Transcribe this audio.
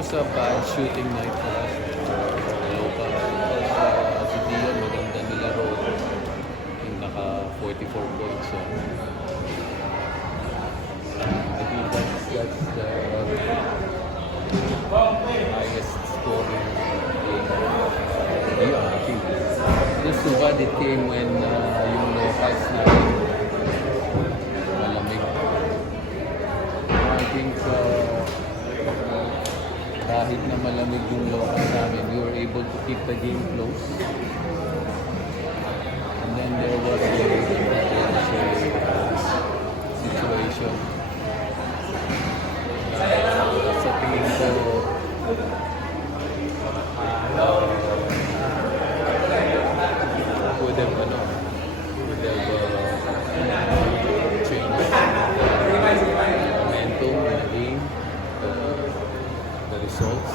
was a bad shooting night for us. Local. Si Dion, maganda nilaro. Yung naka 44 points. So, I think that's the highest scoring game. Yeah, I think. Just too bad it came when yung locals na malamig. I think kahit na malamig yung locals namin, we were able to keep the game close. And then there was a situation. Sa tingin ko, would have changed the momentum in the game, the results.